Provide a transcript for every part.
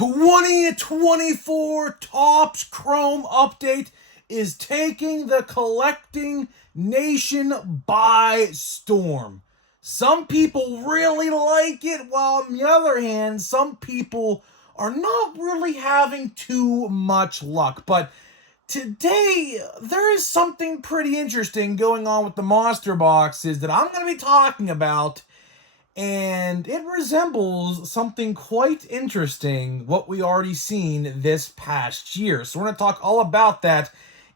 2024 Topps Chrome update is taking the collecting nation by storm. Some people really like it, while on the other hand, some people are not really having too much luck. But today, there is something pretty interesting going on with the monster boxes that I'm going to be talking about. And it resembles something quite interesting, what we already seen this past year. So we're going to talk all about that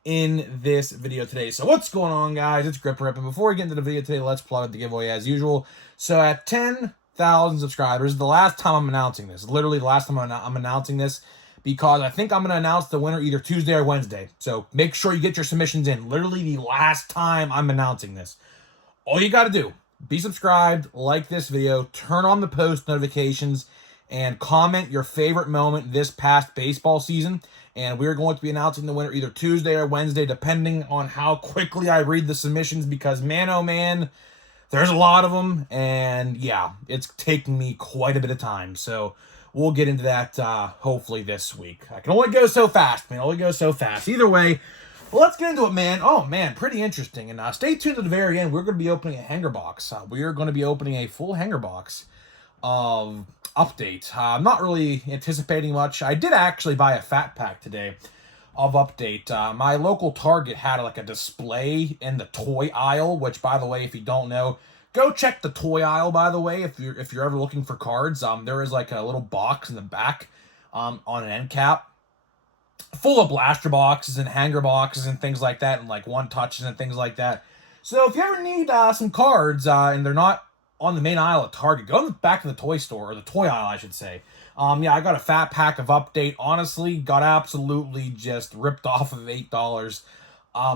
in this video today. So what's going on, guys? It's GripRip. And before we get into the video today, let's plug the giveaway as usual. So at 10,000 subscribers, the last time I'm announcing this, literally the last time I'm announcing this, because I think I'm going to announce the winner either Tuesday or Wednesday. So make sure you get your submissions in. Literally the last time I'm announcing this. All you got to do, be subscribed, like this video, turn on the post notifications, and comment your favorite moment this past baseball season. And we're going to be announcing the winner either Tuesday or Wednesday, depending on how quickly I read the submissions, because man, oh man, there's a lot of them. And yeah, it's taking me quite a bit of time. So we'll get into that hopefully this week. I can only go so fast, man. Only go so fast. Either way, well, let's get into it, man. Oh, man, pretty interesting. And stay tuned to the very end. We're going to be opening a hanger box. We are going to be opening a full hanger box of update. I'm not really anticipating much. I did actually buy a fat pack today of update. My local Target had like a display in the toy aisle, which, by the way, if you don't know, go check the toy aisle, by the way, if you're ever looking for cards. There is like a little box in the back on an end cap, full of blaster boxes and hanger boxes and things like that, and like one touches and things like that. So if you ever need some cards and they're not on the main aisle at Target, go in the back of the toy store, or the toy aisle, I should say. Yeah, I got a fat pack of update. Honestly, got absolutely just ripped off of $8.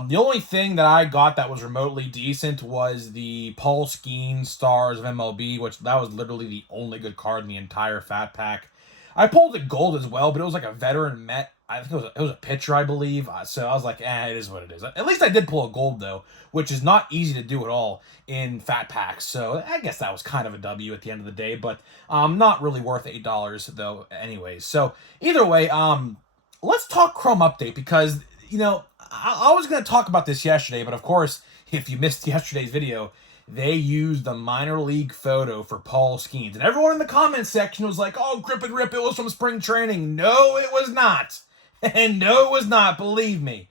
The only thing that I got that was remotely decent was the Paul Skeens Stars of MLB, which that was literally the only good card in the entire fat pack. I pulled a gold as well, but it was like a veteran Met. I think it was a pitcher, I believe. So I was like, it is what it is. At least I did pull a gold, though, which is not easy to do at all in fat packs. So I guess that was kind of a W at the end of the day, but not really worth $8, though, anyways. So either way, let's talk Chrome Update, because, you know, I was going to talk about this yesterday, but of course, if you missed yesterday's video, they used the minor league photo for Paul Skeens. And everyone in the comments section was like, oh, Grip and Rip, it was from spring training. No, it was not. And no, it was not, believe me.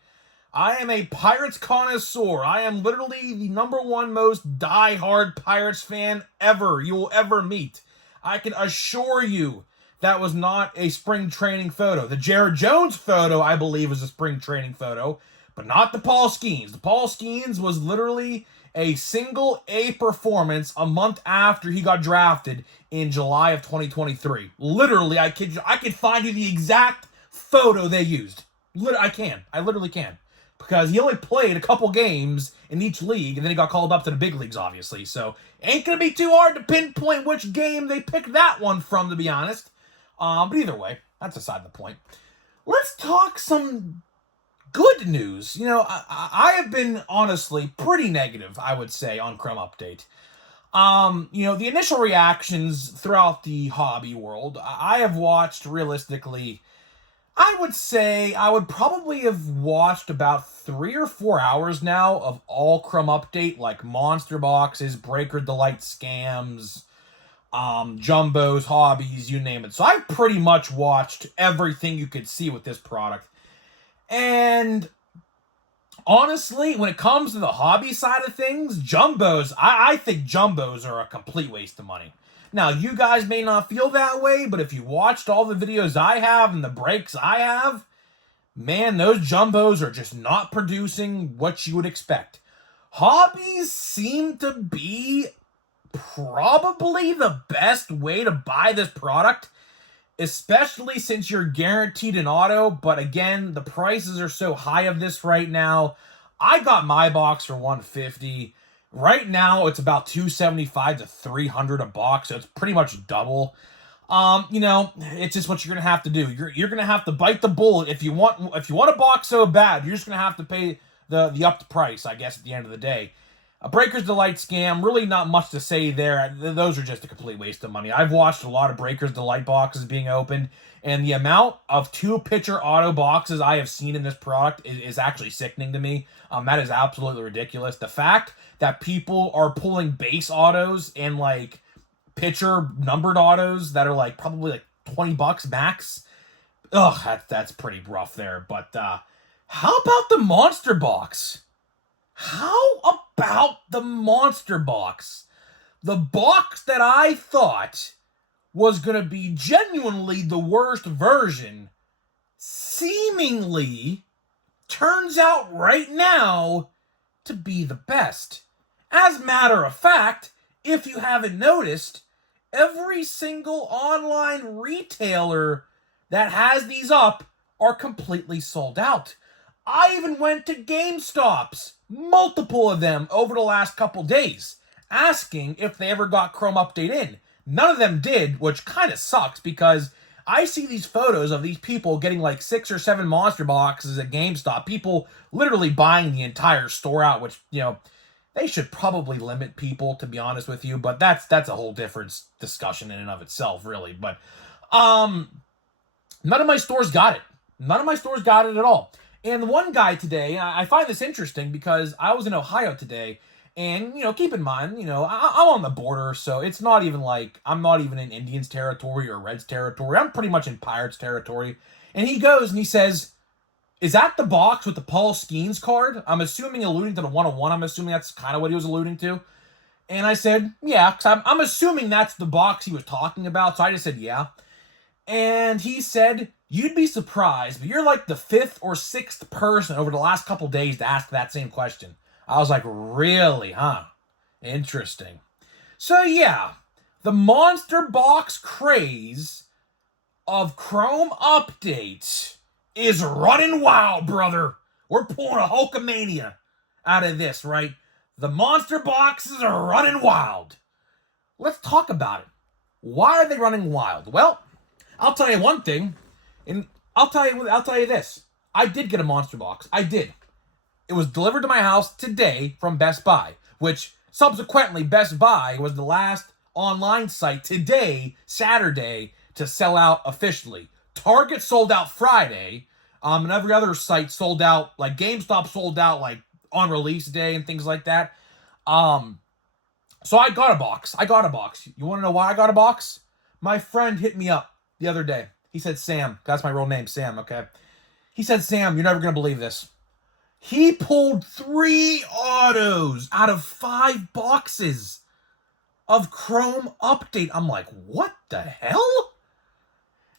I am a Pirates connoisseur. I am literally the #1 most diehard Pirates fan ever you will ever meet. I can assure you that was not a spring training photo. The Jared Jones photo, I believe, was a spring training photo, but not the Paul Skeens. The Paul Skeens was literally a single A performance a month after he got drafted in July of 2023. Literally, I could find you the exact photo they used. I literally can. Because he only played a couple games in each league, and then he got called up to the big leagues, obviously. So, ain't gonna be too hard to pinpoint which game they picked that one from, to be honest. But either way, that's aside the point. Let's talk some good news. You know, I have been, honestly, pretty negative, I would say, on Chrome Update. You know, the initial reactions throughout the hobby world, I have watched, realistically, I would say I would probably have watched about 3 or 4 hours now of all Chrome Update, like monster boxes, Breaker Delight scams, jumbos, hobbies, you name it. So I've pretty much watched everything you could see with this product. And honestly, when it comes to the hobby side of things, jumbos, I think jumbos are a complete waste of money. Now, you guys may not feel that way, but if you watched all the videos I have and the breaks I have, man, those jumbos are just not producing what you would expect. Hobbies seem to be probably the best way to buy this product, especially since you're guaranteed an auto, but again, the prices are so high of this right now. I got my box for $150. Right now, it's about $275 to $300 a box, so it's pretty much double. You know, it's just what you're gonna have to do. You're gonna have to bite the bullet if you want a box so bad. You're just gonna have to pay the upped price, I guess, at the end of the day. A Breaker's Delight scam, really not much to say there. Those are just a complete waste of money. I've watched a lot of Breaker's Delight boxes being opened, and the amount of 2-pitcher auto boxes I have seen in this product is actually sickening to me. That is absolutely ridiculous. The fact that people are pulling base autos and like pitcher numbered autos that are like probably like $20 max. Ugh, that's pretty rough there. But how about the Monster Box? How about the Monster Box? The box that I thought was going to be genuinely the worst version seemingly turns out right now to be the best. As a matter of fact, if you haven't noticed, every single online retailer that has these up are completely sold out. I even went to GameStops, multiple of them over the last couple days, asking if they ever got Chrome Update in. None of them did, which kind of sucks because I see these photos of these people getting like 6 or 7 monster boxes at GameStop. People literally buying the entire store out, which, you know, they should probably limit people, to be honest with you, but that's a whole different discussion in and of itself, really. But none of my stores got it. None of my stores got it at all. And one guy today, I find this interesting because I was in Ohio today, and, you know, keep in mind, you know, I'm on the border, so it's not even like, I'm not even in Indians territory or Reds territory. I'm pretty much in Pirates territory. And he goes and he says, "Is that the box with the Paul Skeens card?" I'm assuming alluding to the 101. I'm assuming that's kind of what he was alluding to. And I said, yeah, because I'm assuming that's the box he was talking about. So I just said, yeah. And he said, "You'd be surprised, but you're like the 5th or 6th person over the last couple days to ask that same question." I was like, really, huh? Interesting. So yeah, the Monster Box craze of Chrome Update is running wild, brother. We're pulling a Hulkamania out of this, right? The Monster Boxes are running wild. Let's talk about it. Why are they running wild? Well, I'll tell you one thing, and I'll tell you this. I did get a Monster Box. I did. It was delivered to my house today from Best Buy, which subsequently Best Buy was the last online site today, Saturday, to sell out officially. Target sold out Friday, and every other site sold out, like GameStop sold out like on release day and things like that. So I got a box. You want to know why I got a box? My friend hit me up the other day. He said, "Sam," that's my real name, Sam, okay? He said, "Sam, you're never going to believe this." He pulled 3 autos out of 5 boxes of Chrome Update. I'm like, what the hell?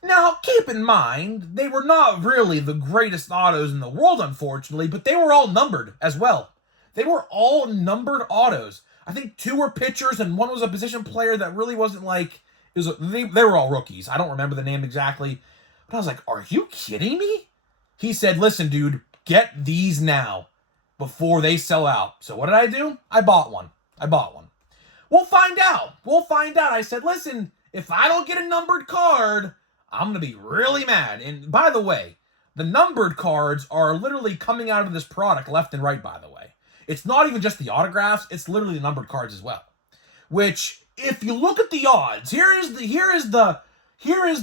Now, keep in mind, they were not really the greatest autos in the world, unfortunately, but they were all numbered as well. They were all numbered autos. I think 2 were pitchers and 1 was a position player that really wasn't like, they were all rookies. I don't remember the name exactly, but I was like, are you kidding me? He said, "Listen, dude, get these now before they sell out." So what did I do? I bought one. We'll find out. I said, "Listen, if I don't get a numbered card, I'm going to be really mad." And by the way, the numbered cards are literally coming out of this product left and right, by the way. It's not even just the autographs, it's literally the numbered cards as well. Which, if you look at the odds, here is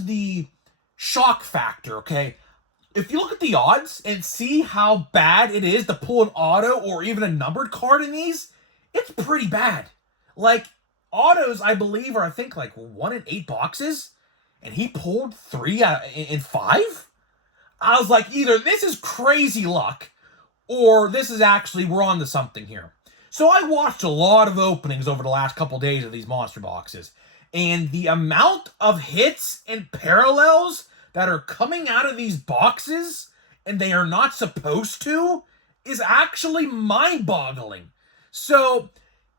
the shock factor, okay? If you look at the odds and see how bad it is to pull an auto or even a numbered card in these, it's pretty bad. Like, autos, I believe, are, I think, like 1 in 8 boxes, and he pulled 3 in 5? I was like, either this is crazy luck, or this is actually, we're on to something here. So I watched a lot of openings over the last couple days of these monster boxes, and the amount of hits and parallels that are coming out of these boxes, and they are not supposed to, is actually mind-boggling. So,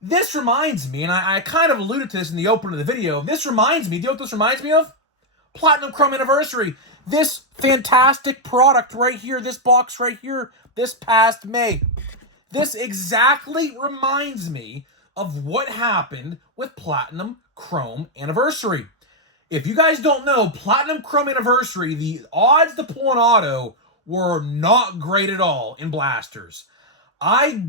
this reminds me, and I kind of alluded to this in the opening of the video, do you know what this reminds me of? Platinum Chrome Anniversary. This fantastic product right here, this box right here, this past May. This exactly reminds me of what happened with Platinum Chrome Anniversary. If you guys don't know, Platinum Chrome Anniversary, the odds to pull an auto were not great at all in blasters. I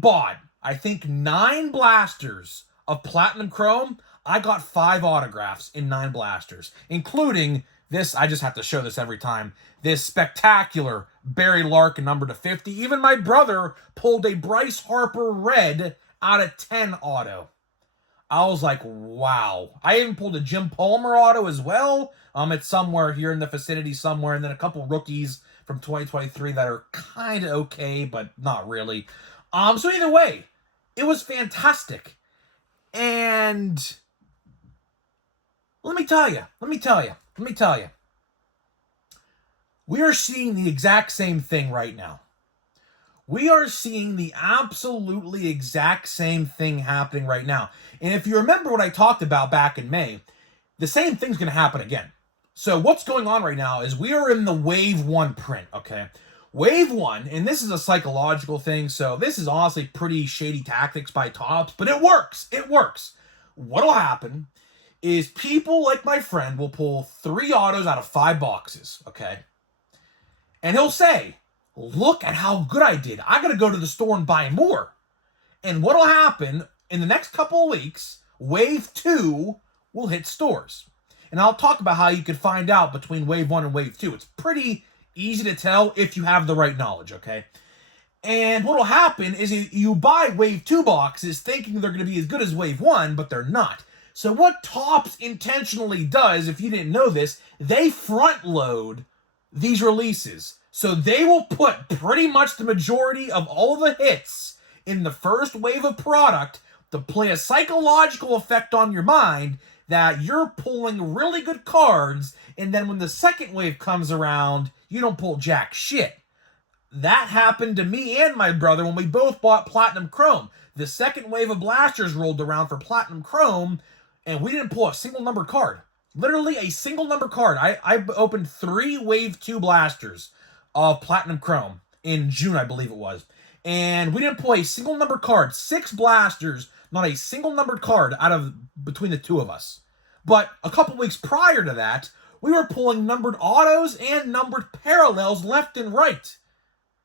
I think 9 blasters of Platinum Chrome. I got 5 autographs in 9 blasters, including this. I just have to show this every time. This spectacular Barry Larkin number to 50. Even my brother pulled a Bryce Harper red out of 10 auto. I was like, wow. I even pulled a Jim Palmer auto as well. It's somewhere here in the vicinity somewhere. And then a couple rookies from 2023 that are kind of okay, but not really. So either way, it was fantastic. And let me tell you. We are seeing the exact same thing right now. We are seeing the absolutely exact same thing happening right now. And if you remember what I talked about back in May, the same thing's going to happen again. So what's going on right now is we are in the Wave 1 print, okay? Wave 1, and this is a psychological thing, so this is honestly pretty shady tactics by Topps, but it works. It works. What'll happen is people like my friend will pull 3 autos out of 5 boxes, okay? And he'll say, look at how good I did. I got to go to the store and buy more. And what'll happen in the next couple of weeks, Wave 2 will hit stores. And I'll talk about how you could find out between Wave 1 and Wave 2. It's pretty easy to tell if you have the right knowledge, okay? And what'll happen is you buy Wave 2 boxes thinking they're going to be as good as Wave 1, but they're not. So what Topps intentionally does, if you didn't know this, they front load these releases. So they will put pretty much the majority of all the hits in the first wave of product to play a psychological effect on your mind that you're pulling really good cards, and then when the second wave comes around, you don't pull jack shit. That happened to me and my brother when we both bought Platinum Chrome. The second wave of blasters rolled around for Platinum Chrome, and we didn't pull a single number card. Literally a single number card. I opened 3 Wave 2 blasters of Platinum Chrome in June, I believe it was. And we didn't pull a single number card. 6 blasters, not a single numbered card out of between the two of us. But a couple weeks prior to that, we were pulling numbered autos and numbered parallels left and right.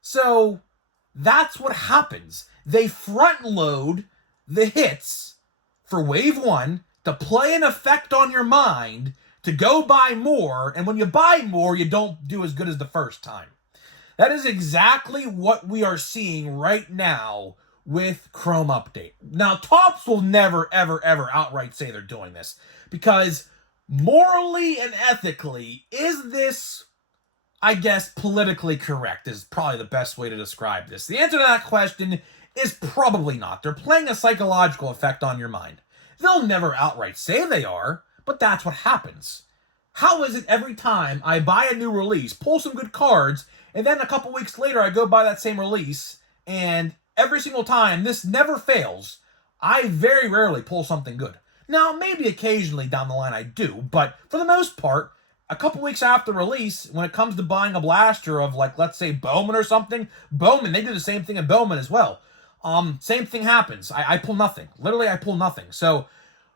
So that's what happens. They front load the hits for Wave 1 to play an effect on your mind to go buy more, and when you buy more, you don't do as good as the first time. That is exactly what we are seeing right now with Chrome Update. Now, Topps will never, ever, ever outright say they're doing this, because morally and ethically, is this, I guess, politically correct is probably the best way to describe this. The answer to that question is probably not. They're playing a psychological effect on your mind. They'll never outright say they are, but that's what happens. How is it every time I buy a new release, pull some good cards, and then a couple weeks later I go buy that same release, and every single time, this never fails, I very rarely pull something good. Now, maybe occasionally down the line I do, but for the most part, a couple weeks after release, when it comes to buying a blaster of, like, let's say Bowman or something, Bowman, they do the same thing in Bowman as well. Same thing happens. I pull nothing. Literally, I pull nothing. So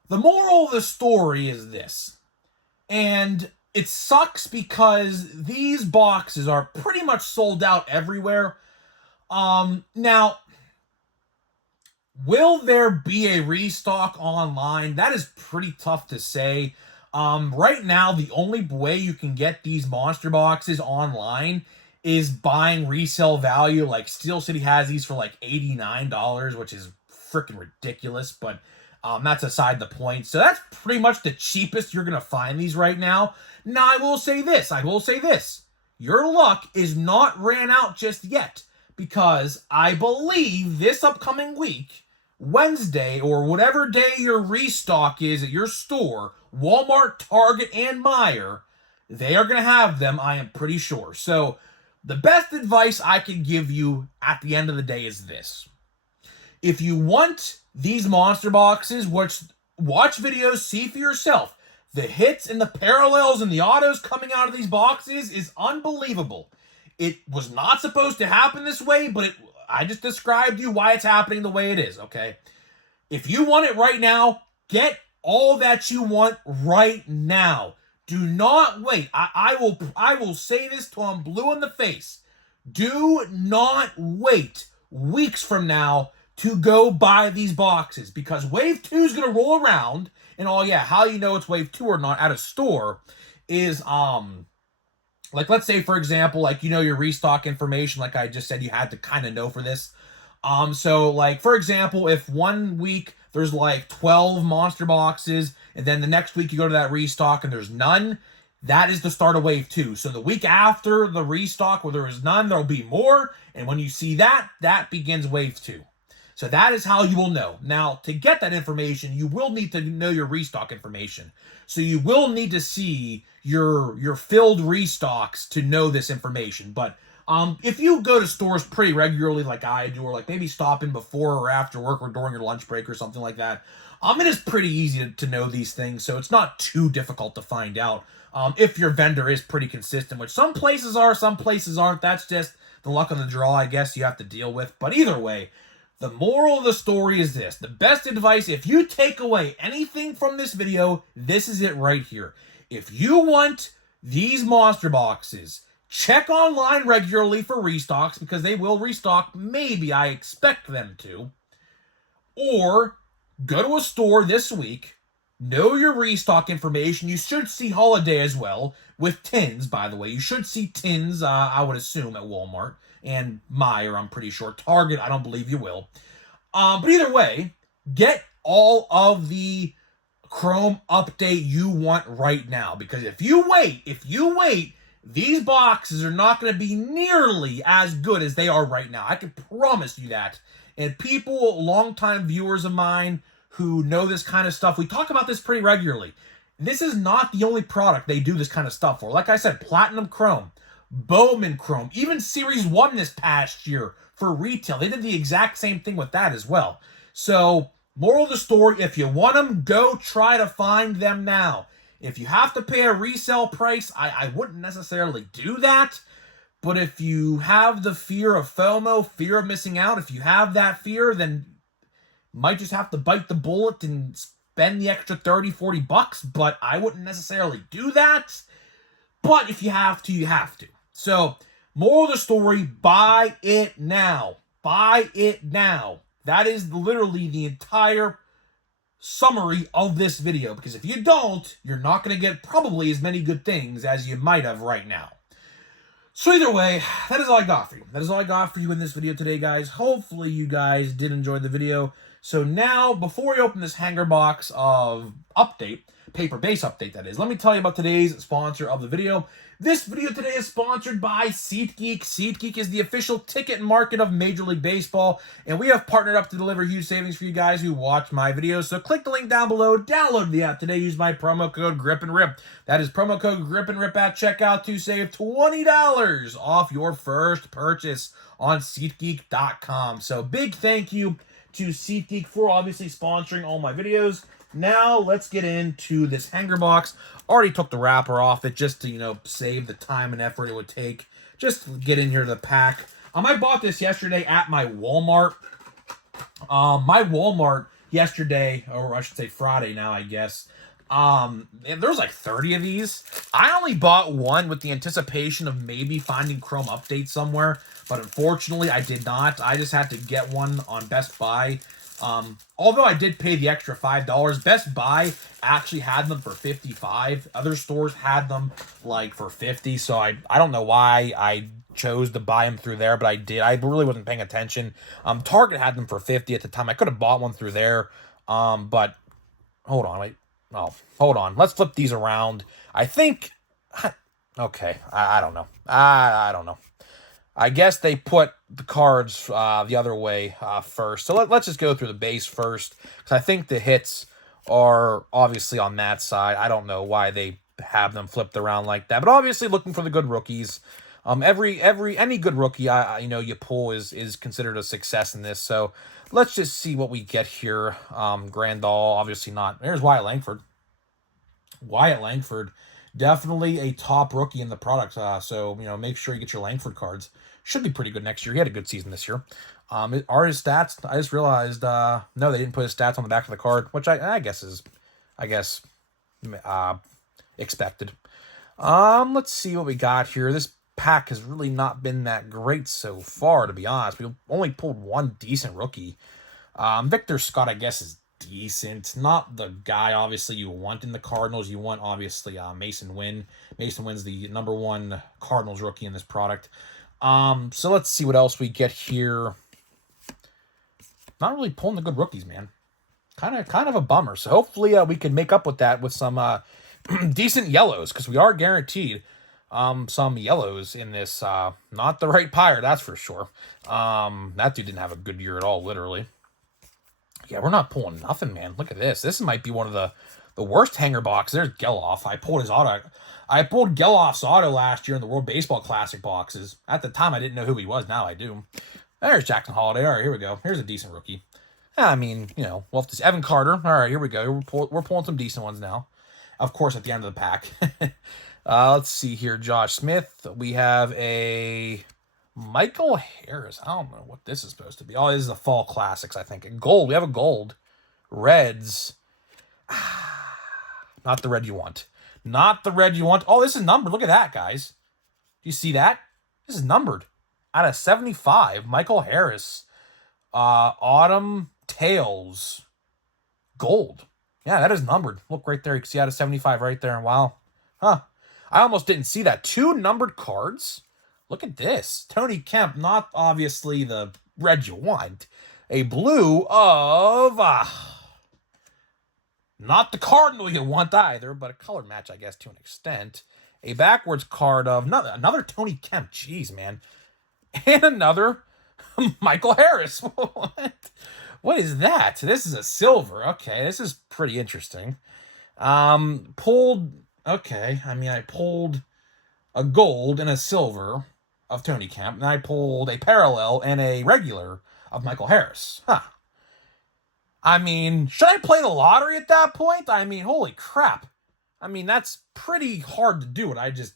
the moral of the story is this. And it sucks because these boxes are pretty much sold out everywhere. Now, will there be a restock online? That is pretty tough to say. Right now, the only way you can get these monster boxes online is buying resale value. Like Steel City has these for like $89, which is freaking ridiculous, but that's aside the point. So that's pretty much the cheapest you're going to find these right now. Now, I will say this. Your luck is not ran out just yet, because I believe this upcoming week, Wednesday, or whatever day your restock is at your store, Walmart, Target, and Meijer, they are going to have them, I am pretty sure. So the best advice I can give you at the end of the day is this. If you want these monster boxes, watch videos, see for yourself. The hits and the parallels and the autos coming out of these boxes is unbelievable. It was not supposed to happen this way, but I just described you why it's happening the way it is, okay? If you want it right now, get all that you want right now. Do not wait. I will say this till I'm blue in the face. Do not wait weeks from now to go buy these boxes, because Wave 2 is going to roll around. And how you know it's Wave 2 or not at a store is, like, let's say, for example, like, your restock information, like I just said, you had to kind of know for this. So, like, for example, if 1 week there's like 12 monster boxes, and then the next week you go to that restock and there's none, that is the start of Wave 2. So the week after the restock where there is none, there'll be more. And when you see that, that begins Wave 2. So that is how you will know. Now, to get that information, you will need to know your restock information. So you will need to see your filled restocks to know this information. But if you go to stores pretty regularly like I do, or like maybe stop in before or after work or during your lunch break or something like that, it is pretty easy to know these things. So it's not too difficult to find out if your vendor is pretty consistent, which some places are, some places aren't. That's just the luck of the draw, I guess, you have to deal with. But either way, the moral of the story is this. The best advice, if you take away anything from this video, this is it right here. If you want these monster boxes, check online regularly for restocks, because they will restock. Maybe, I expect them to. Or go to a store this week, know your restock information. You should see Holiday as well, with tins, by the way. You should see tins, I would assume, at Walmart. And Meijer, I'm pretty sure. Target, I don't believe you will. But either way, get all of the Chrome update you want right now. Because if you wait, these boxes are not going to be nearly as good as they are right now. I can promise you that. And people, longtime viewers of mine who know this kind of stuff, we talk about this pretty regularly. This is not the only product they do this kind of stuff for. Like I said, Platinum Chrome, Bowman Chrome, even Series 1 this past year for retail. They did the exact same thing with that as well. So, moral of the story, if you want them, go try to find them now. If you have to pay a resale price, I wouldn't necessarily do that. But if you have the fear of FOMO, fear of missing out, if you have that fear, then you might just have to bite the bullet and spend the extra 30, 40 bucks. But I wouldn't necessarily do that. But if you have to, you have to. So, moral of the story, buy it now. Buy it now. That is literally the entire summary of this video. Because if you don't, you're not going to get probably as many good things as you might have right now. So either way, that is all I got for you. That is all I got for you in this video today, guys. Hopefully you guys did enjoy the video. So now, before we open this hanger box of update, paper base update that is, let me tell you about today's sponsor of the video. This video today is sponsored by SeatGeek. SeatGeek is the official ticket market of Major League Baseball, and we have partnered up to deliver huge savings for you guys who watch my videos. So click the link down below, download the app today, use my promo code GRIPANDRIP. That is promo code GRIPANDRIP at checkout to save $20 off your first purchase on SeatGeek.com. So big thank you to SeatGeek for obviously sponsoring all my videos. Now, let's get into this hanger box. Already took the wrapper off it just to, save the time and effort it would take. Just get in here to the pack. I bought this yesterday at my Walmart. My Walmart yesterday, or I should say Friday now, I guess. There's like 30 of these. I only bought one with the anticipation of maybe finding Chrome Update somewhere. But unfortunately, I did not. I just had to get one on Best Buy. Although I did pay the extra $5, Best Buy actually had them for $55. Other stores had them like for $50. So I don't know why I chose to buy them through there, but I did. I really wasn't paying attention. Target had them for $50 at the time. I could have bought one through there. But hold on, wait. Oh, hold on. Let's flip these around. I think. Okay, I don't know. I don't know. I guess they put the cards the other way first. So let's just go through the base first, because I think the hits are obviously on that side. I don't know why they have them flipped around like that, but obviously looking for the good rookies. Any good rookie you pull is considered a success in this. So let's just see what we get here. Grandal, obviously not. There's Wyatt Langford. Wyatt Langford, definitely a top rookie in the product. So make sure you get your Langford cards. Should be pretty good next year. He had a good season this year. Are his stats? I just realized, no, they didn't put his stats on the back of the card, which I guess is, expected. Let's see what we got here. This pack has really not been that great so far, to be honest. We only pulled one decent rookie. Victor Scott, I guess, is decent. Not the guy, obviously, you want in the Cardinals. You want, obviously, Mason Wynn. Mason Wynn's the #1 Cardinals rookie in this product. So let's see what else we get here. Not really pulling the good rookies, man. Kind of a bummer. So hopefully we can make up with that with some decent yellows, because we are guaranteed some yellows in this. Not the right Pyre, that's for sure. That dude didn't have a good year at all, literally. Yeah, we're not pulling nothing, man. Look at this. This might be one of the worst hanger boxes. There's Geloff. I pulled his auto. I pulled Geloff's auto last year in the World Baseball Classic boxes. At the time, I didn't know who he was. Now I do. There's Jackson Holiday. All right, here we go. Here's a decent rookie. I mean, you know, well, this Evan Carter. All right, here we go. We're pulling some decent ones now. Of course, at the end of the pack. Let's see here. Josh Smith. We have a Michael Harris. I don't know what this is supposed to be. Oh, this is the Fall Classics, I think. Gold. We have a gold. Reds. Not the red you want. Not the red you want. Oh, this is numbered. Look at that, guys. Do you see that? This is numbered. Out of 75, Michael Harris. Autumn Tails. Gold. Yeah, that is numbered. Look right there. You can see out of 75 right there. Wow. Huh. I almost didn't see that. 2 numbered cards. Look at this. Tony Kemp, not obviously the red you want. A blue of... not the Cardinal you want either, but a color match, I guess, to an extent. A backwards card of another Tony Kemp. Jeez, man. And another Michael Harris. What is that? This is a silver. Okay, this is pretty interesting. Pulled... Okay, I mean, I pulled a gold and a silver of Tony Kemp, and I pulled a parallel and a regular of Michael Harris. Huh. I mean, should I play the lottery at that point? I mean, holy crap. I mean, that's pretty hard to do what I just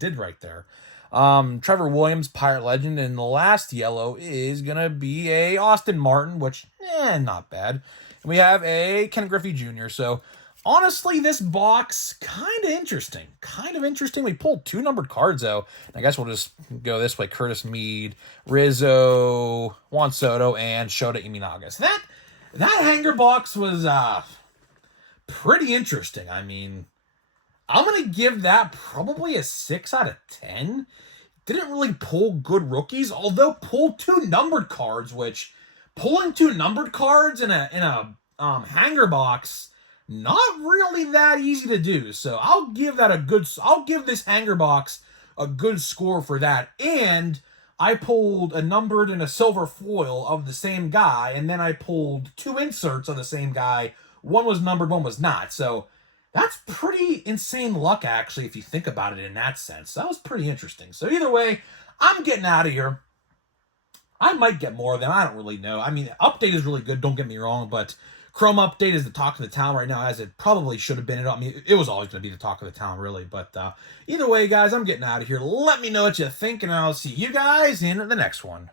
did right there. Trevor Williams, Pirate Legend, and the last yellow is going to be a Austin Martin, which, not bad. And we have a Ken Griffey Jr., so... Honestly, this box, kind of interesting. Kind of interesting. We pulled 2 numbered cards, though. I guess we'll just go this way. Curtis Mead, Rizzo, Juan Soto, and Shota Imanaga. That hanger box was pretty interesting. I mean, I'm going to give that probably a 6 out of 10. Didn't really pull good rookies, although pulled 2 numbered cards, which pulling 2 numbered cards in a hanger box... not really that easy to do, so I'll give this hanger box a good score for that. And I pulled a numbered and a silver foil of the same guy, and then I pulled 2 inserts of the same guy. One was numbered, one was not. So that's pretty insane luck, actually, if you think about it in that sense. That was pretty interesting. So either way, I'm getting out of here. I might get more of them. I don't really know. I mean, update is really good, don't get me wrong, but Chrome Update is the talk of the town right now, as it probably should have been. I mean, it was always going to be the talk of the town, really. But either way, guys, I'm getting out of here. Let me know what you think, and I'll see you guys in the next one.